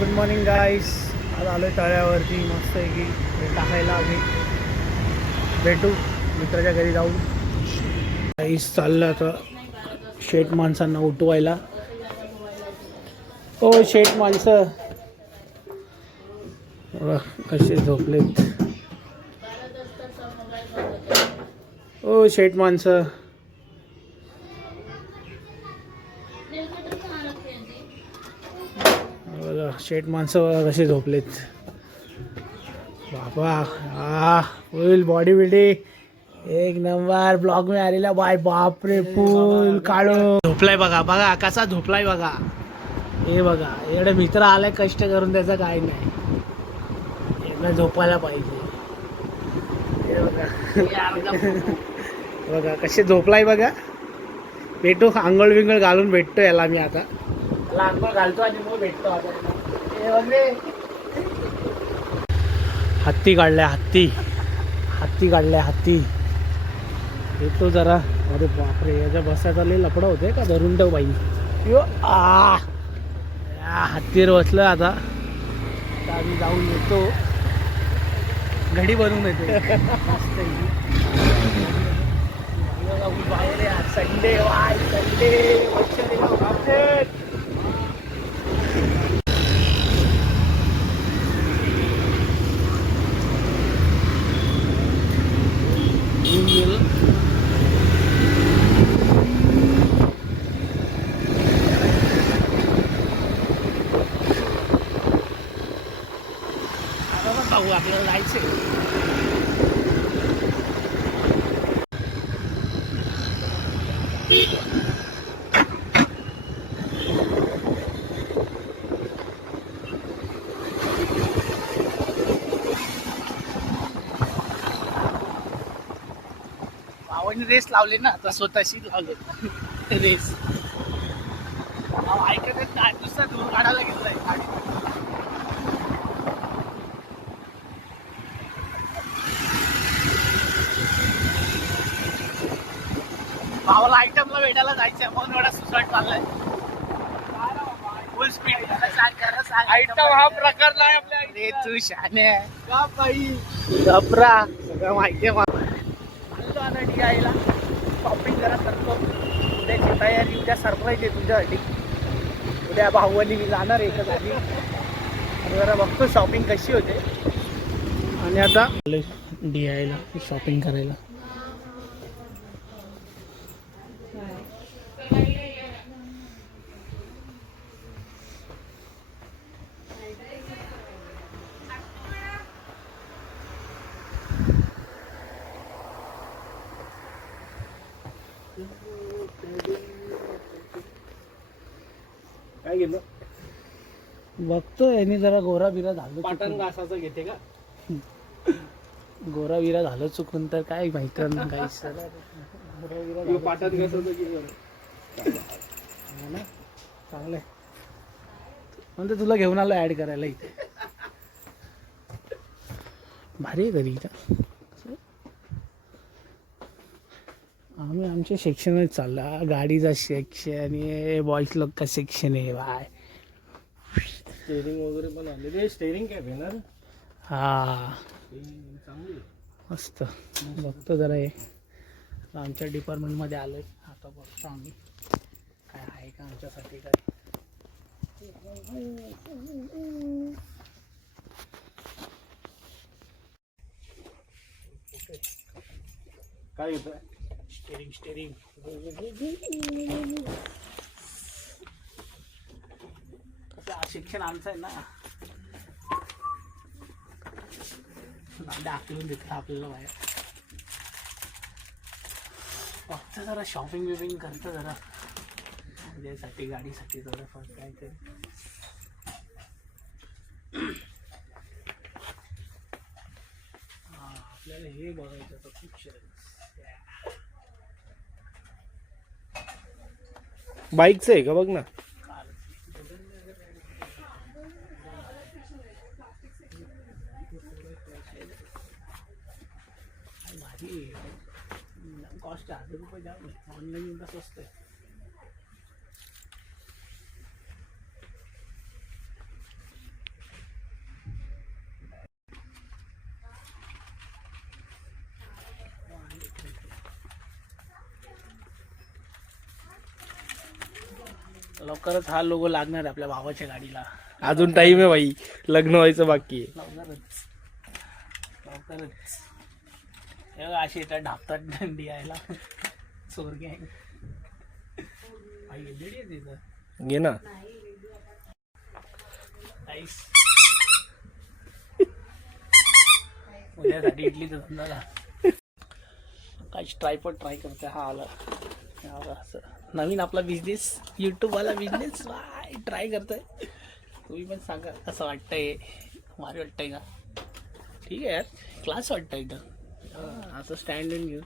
Good morning गाईस आज आलो आहे तळ्यावरती. मस्त आहे की टाकायला आम्ही. भेटू. मित्राच्या घरी जाऊन गाईस चाललं आता शेट माणसांना उठवायला. ओ शेट माणसं. कसे झोपलेत. ओ शेट माणसं. बघा शेट माणसं बघा कसे झोपलेत? बाबा हा फुल बॉडी बिल्डिंग एक नंबर ब्लॉग मी आलेला. बाय बापरे फुल काळो. झोपलाय बघा बघा कसा झोपलाय बघा. हे बघा एवढे मित्र आलाय कष्ट करून त्याचं काय नाही. एकदा झोपायला पाहिजे. हे बघा. बघा कसे झोपलाय बघा. भेटू आंघोळ विंगळ घालून भेटतो याला मी आता. आंघोळ घालतो आणि मग भेटतो आता. हत्ती काढलाय हत्ती. हत्ती काढलाय हत्ती. येतो जरा. अरे बापरे याच्या बसायचा लई लपडा होते का? धरून ठेव बाई. यो आ. या हत्तीवर बसलं आता. आता आम्ही जाऊन येतो. घडी बनवून येतो. बाहेर संडे. Y Sunday. मच्छर आहे, बापरे. येऊन गेलं. आता पण पाहू आपल्याला जायचंय भावाने रेस लावले ना आता स्वतःशी लावले. रेस. ऐकत दुसरा दूर काढायला घेतलाय. गाडी भावाला आयटमला भेटायला जायचंय. म्हणून एवढा सुसाट चाललाय. फुल स्पीड आयटम हा प्रकार नाही आपल्या रे तू शाने आहे. का बाई. घबरा सगळं माहिती आहे मला. आलो DI ला शॉपिंग जरा करतो उद्याची तयारी उद्या सरप्राईज आहे तुझ्यासाठी. उद्या भाऊवाली मी जाणार आहे एका जागी आणि जरा बघतो शॉपिंग कशी होते. आणि आता डी आयला शॉपिंग करायला काय गेलं बघतो यांनी जरा गोरा बिरा झालो पाटण. घासाचं घेते का? गोरा बिरा झालं चुकून तर काय माहीत काही किंवा पाटण घासाचं म्हणते तुला घेऊन आलो ऍड करायला इथे. भारी आहे घरी इथं. आम्ही आमचे सेक्शनच चालला. गाडीचा सेक्शन आहे बॉईज लोक का सेक्शन आहे बाय. स्टेरिंग वगैरे पण आले. ते स्टेरिंग काय भेणार हा. चांगली मस्त. बघतो जरा हे. आमच्या डिपार्टमेंटमध्ये आलो आहे आता बघतो आम्ही. काय आहे का आमच्यासाठी काय? काय येतं स्टेरिंग स्टेरिंग कसं शिक्षण आमचं आहे ना. दाखलून देते आपल्याला बाहेर. फक्त जरा शॉपिंग बिपिंग करतं जरा. त्यासाठी गाडीसाठी जरा फार काय ते. आपल्याला हे बघायचं होतं पिक्चर बाईकचं आहे का? बघ ना. लवकरच हा लोगो लागणार आपल्या भावाच्या गाडीला. अजून टाइम आहे भाई. लग्न व्हायचं बाकी आहे. लवकरच. लवकरच. हे बघा अशी येतात ढापतात दंडी यायला आहे तिथं घे ना. उद्यासाठी इडलीचा धंदा. काहीच ट्राय पण ट्राय करते हा आला. हा बघा असं. नवीन आपला बिझनेस यूट्यूबवाला बिझनेस ट्राय करतोय. तुम्ही पण सांगा कसं वाटतंय? भारी वाटतंय का? ठीक आहे यार क्लास वाटतं एकदम असं स्टँड घेऊन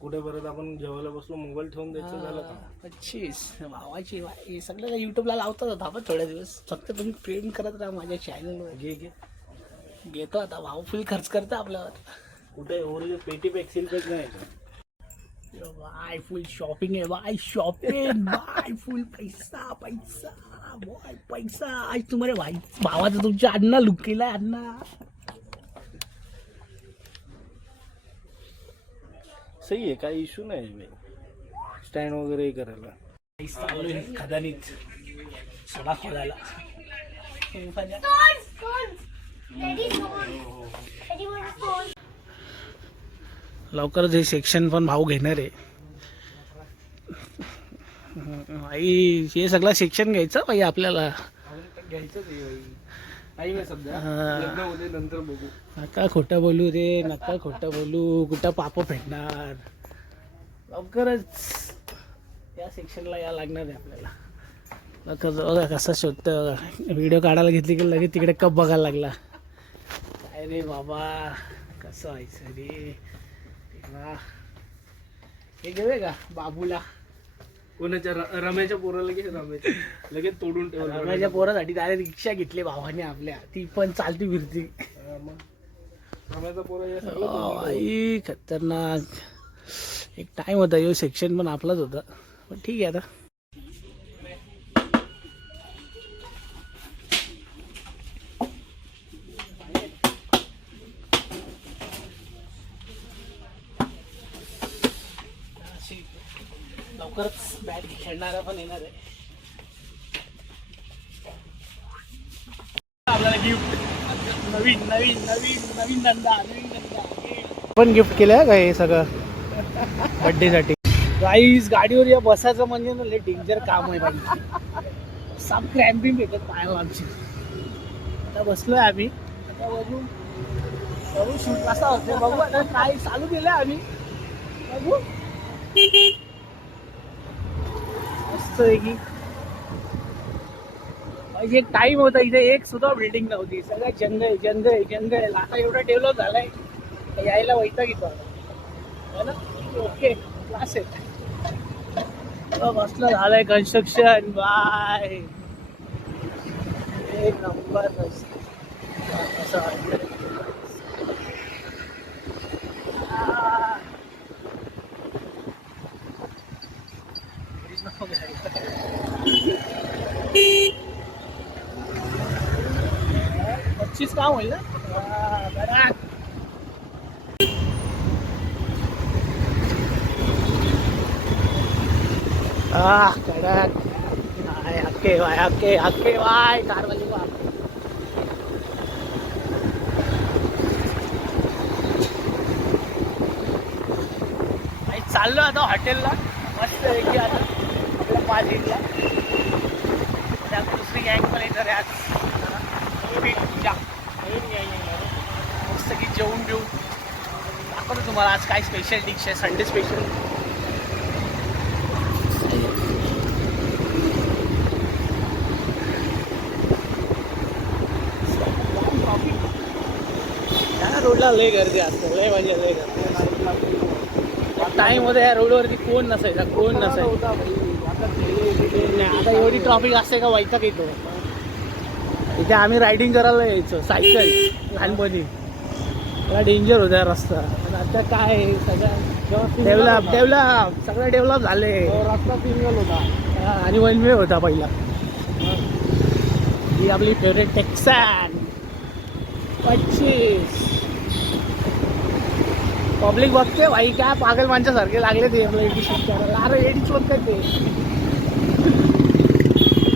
कुठे परत आपण जेवायला बसलो मोबाईल ठेवून द्यायचं झालं का? पच्चीस. भावाची वा- हे सगळं युट्यूबला लावतात आता आपण थोड्या दिवस. फक्त तुम्ही प्रेम करत राहा माझ्या चॅनलवर घे घे. घेतो आता भाऊ फुल खर्च करतो आपल्यावर. कुठे ओरिजिनल पेटी पॅक सील पॅक नाही आहे? बाय फुल शॉपिंग आहे बाय शॉपिंग बाय फुल पैसा पैसा बाय पैसा आज तुम्हाला भाई भावाचा तुमच्या अण्णा लुक केलाय अण्णा सही आहे काही इश्यू नाही स्टँड वगैरे करायला. पैसा चालू आहे खदानीत सोडा खोलायला लवकरच हे सेक्शन पण भाऊ घेणार आहे. भाई हे सगळं सेक्शन घ्यायचं भाई आपल्याला? नका खोटं बोलू रे नका खोटं बोलू. कुठं पाप फेडणार? लवकरच या सेक्शनला या लागणार आहे आपल्याला. लवकर बघा कसा शोधतं व्हिडिओ काढायला घेतली की लगेच तिकडे कप बघायला लागला. काय रे बाबा कसं व्हायचं रे? देवा. हे घेऊया का बाबूला. कोणाच्या र- रम्याच्या पोराला घे रम्याच्या. लगेच तोडून ठेवलं रम्याच्या पोरासाठी डायरेक्ट रिक्षा घेतली भावाने आपल्या. ती पण चालती फिरती. हा, मग. रम्याचा पोरा हे सगळं तोडून आई खतरनाक. एक टाइम होता यो सेक्शन पण आपलाच होता. पण ठीक आहे आता. पण येणार आहे. आपल्याला गिफ्ट नवीन नवीन नवीन नवीन धंदा नवीन धंदा. पण गिफ्ट केलं का हे सगळं? बर्थडे साठी? गाईज गाडीवर या बसायचं म्हणजे ना लय डेंजर काम आहे बाई साप क्रॅम्पिंग येतात पायाला आमची. आता बसलोय आम्ही. आता बघू बघू शूट कसा होते बघू आता काय चालू केलं आम्ही. बघू. मस्त की. म्हणजे एक टाइम होता इथे एक सुद्धा बिल्डिंग नव्हती. सगळं जंगल जंगल जंगल. आता एवढं डेव्हलप झालंय. यायला वैताग की ओके क्लास आहे. हो, मस्त झालंय कन्स्ट्रक्शन बाय एक नंबर असं वाटतंय. आ. पच्चीस काम होईल ना. Ah, कडक हाय हक्के वाय हक्के हक्के वाय कारवाली वा आई चाललो आता हॉटेलला. मस्त पैकी आता. आपल्या पाजीला त्या दुसरी गँग पण येणार आज मस्त की जेवून बिवून. दाखवतो तुम्हाला आज काय स्पेशल डिश आहे. संडे स्पेशल या रोडला लय गर्दी असते लय म्हणजे लय गर्दी टाइम होता या रोडवरती कोण नसायचा? कोण नसायचा? आता एवढी ट्रॉफिक असते का? वैताग येतो. इथे आम्ही रायडिंग करायला यायचो सायकल लहानपणी मला डेंजर होता रस्ता. आता काय सगळं डेव्हलप डेव्हलप. सगळं डेव्हलप झाले रस्ता सिंगल होता. हा, आणि वन वे होता पहिला. ही आपली फेवरेट टेक्सान पच्चीस. पब्लिक बघते भाई काय पागल माणसासारखे लागले ते आपलं एडी शूट करायला. अरे एडीच बघतात ते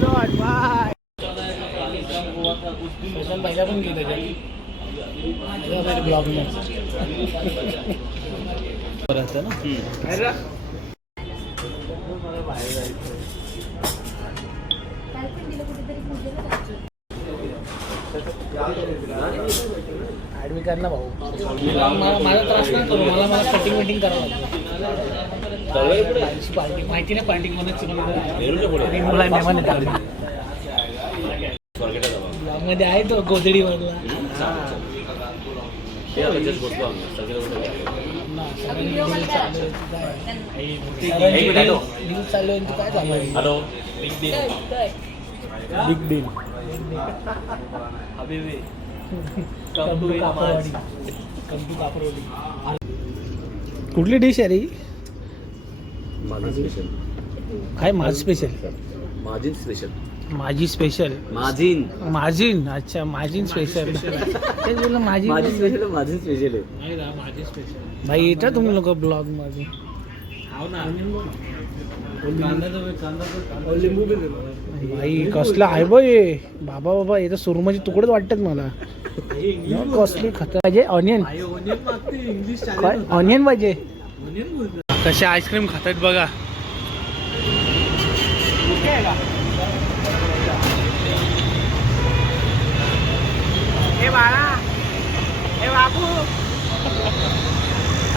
लॉट बाय सोशल पहिला पण गेलं त्याच्यात ब्लॉग ना? ऍडमिट कर ना भाऊ. माझा त्रास नाही करू मला मला कटिंग विटिंग करावं लागतं. पार्टी माहिती नाही पार्टी मेहमान येतात मध्ये आहे तो गोदडी मधला चालू आहे तू काय चालू आहे? हॅलो बिग डील कुठली डिश आहे रे? ही? माझं स्पेशल काय माझ स्पेशल माझी स्पेशल माझी स्पेशल माझीन माझीन अच्छा माझीन स्पेशल तेच बोललं माझी माझी स्पेशल माझी स्पेशल आहे माझी स्पेशल भाई येता तुम्ही लोक ब्लॉगमध्ये भाई कसलं आहे बघ हे. बाबा बाबा हे तर सुरमची तुकडेच वाटतात मला. कसली खतर पाहिजे ऑनियन ऑनियन पाहिजे. कसे आईस्क्रीम खातात बघा. हे बाळा हे बाबू.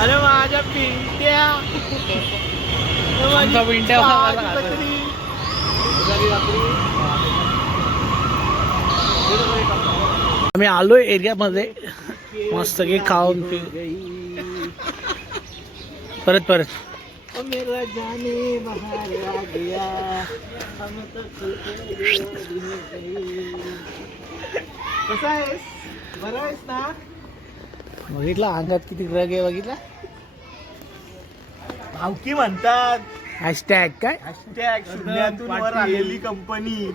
अरे माझ्या पिंट्या. आमचा पिंट्या आम्ही आलोय एरियामध्ये. मस्त की खाऊन पिऊन. परत परत. मेरा जाने बाहर आ गया कसा आहेस? बरा आहेस ना? बघितला अंगात किती रग आहे बघितला? भावकी म्हणतात. हॅशटॅग काय? हॅशटॅग शून्यातून वर आलेली कंपनी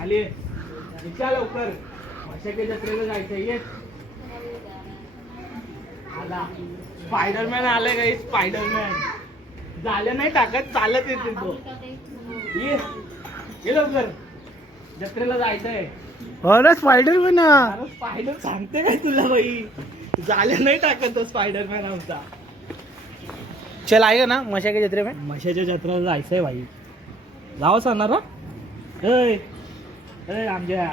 आली. विचार लवकर. वर्षाच्या जत्रेला जायचं येत आला. स्पायडरमॅन आलाय काही स्पायडरमॅन झालं नाही टाकत चालत येते तो. ये लवकर. जत्रेला जायचंय. अरे स्पायडरमॅन अरे स्पायडर सांगते काय तुला बाई? झालं नाही टाकत तो स्पायडरमॅन आमचा. चल आहे ना मशाच्या जत्रे में. मशाच्या जत्रेला जायचंय भाई जावं सांगणार अय आमच्या.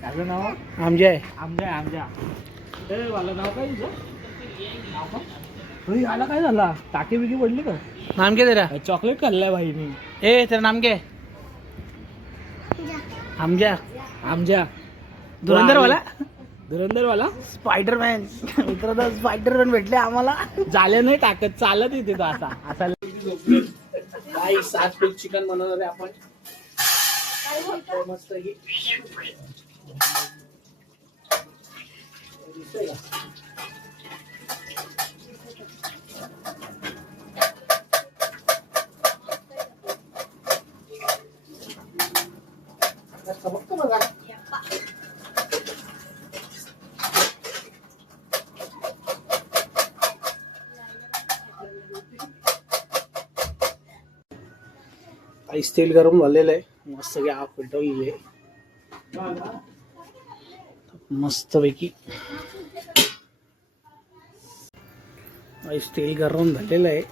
त्याचं नाव? आमचे आहे. आमच्या आमच्या. ए मला नाव काय तुझं? आला काय झाला? टाकी बिकी पडली का? नाम क्या तेरा चॉकलेट खाल्लाय भाई मी ए तेरा नाम क्या आमजा. आमच्या धुरंधर वाला धुरंधर वाला स्पायडरमॅन. मित्र तर स्पायडरमॅन भेटले आम्हाला. झालं नाही टाकत चालत येते तो असा असा काही सात पीस चिकन बनवणार आहे आपण. मस्त की. दिसतंय का? आता बघतो बघा. आईस तेल गरम झालेलं आहे मस्त की आग पेटवलेली आहे मस्त पैकी आईस तेल गरम झालेलं आहे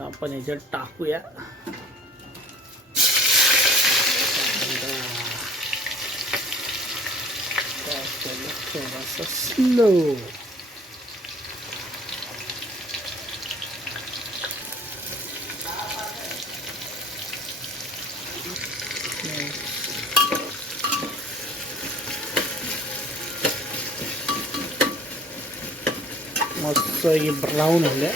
आपण याच्यात टाकूया थोडासा स्लो मस्त हे ब्राऊन झाले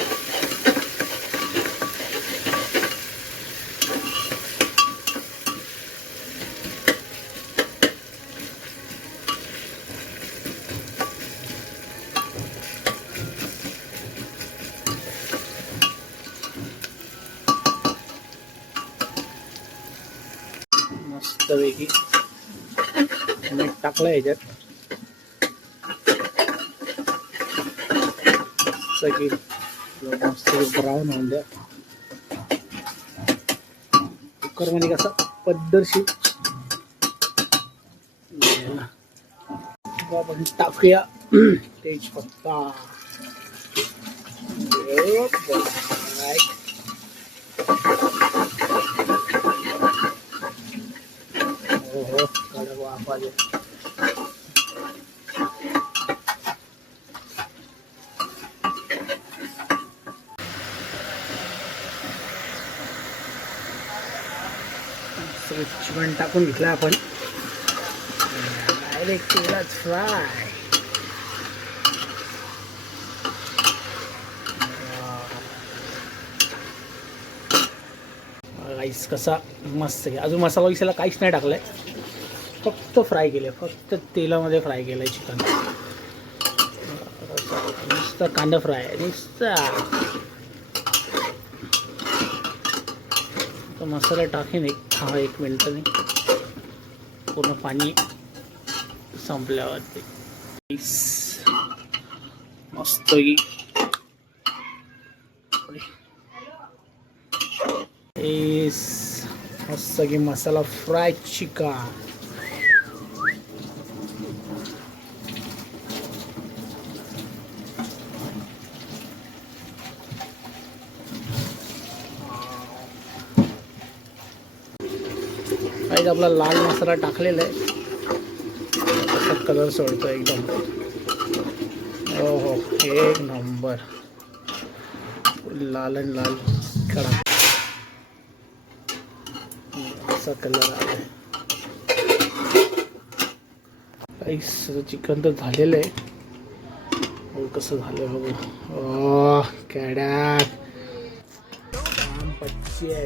मस्त पैकी मीठ टाकलं याच्यात सगळी मस्त ब्राऊन होऊन द्या कुकरमध्ये कसं पद्धतशीर आपण टाकूया तेजपत्ता Right. हो हो चिकन टाकून घेतलं आपण. डायरेक्ट तेलात फ्राय राईस कसा मस्त आहे. अजून मसाला विसाला काहीच नाही टाकलाय. फक्त फ्राय केले फक्त तेलामध्ये फ्राय केलंय चिकन नुसतं कांदा फ्राय नुसतं. तो मसाला टाकेन एक हा एक मिनटाने पूर्ण पाणी संपल्यावरती मस्त मस्त की मसाला फ्राय चिकन आपला लाल मसाला टाकलेला आहे. कलर सोडतो एकदम. हो हो एक नंबर लाल आणि लाल कडा. असा कलर आला काही चिकन तर झालेलं आहे. कसं झालं बघू. कॅड्या नंबर.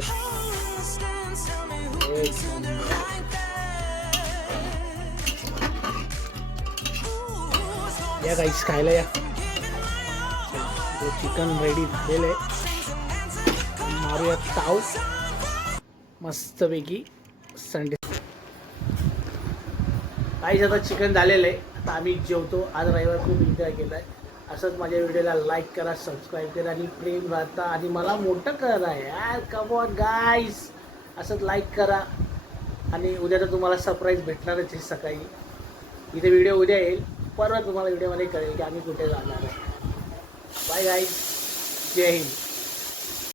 या काहीच खायला या. चिकन रेडी झालेलं आहे. मारूया ताव. मस्तपैकी संडे काहीच आता चिकन झालेलं आहे. आता आम्ही जेवतो. आज रविवार खूप एन्जॉय केला आहे असंच माझ्या व्हिडिओला लाईक करा सबस्क्राईब करा आणि प्रेम राहता आणि मला मोठं करा यार कमॉन गाईस असंच लाईक करा. आणि उद्या तर तुम्हाला सरप्राईज भेटणारच आहे सकाळी. इथे व्हिडिओ उद्या येईल. परवा तुम्हाला व्हिडिओमध्ये कळेल की आम्ही कुठे जाणार आहे. बाय गाईज जय हिंद.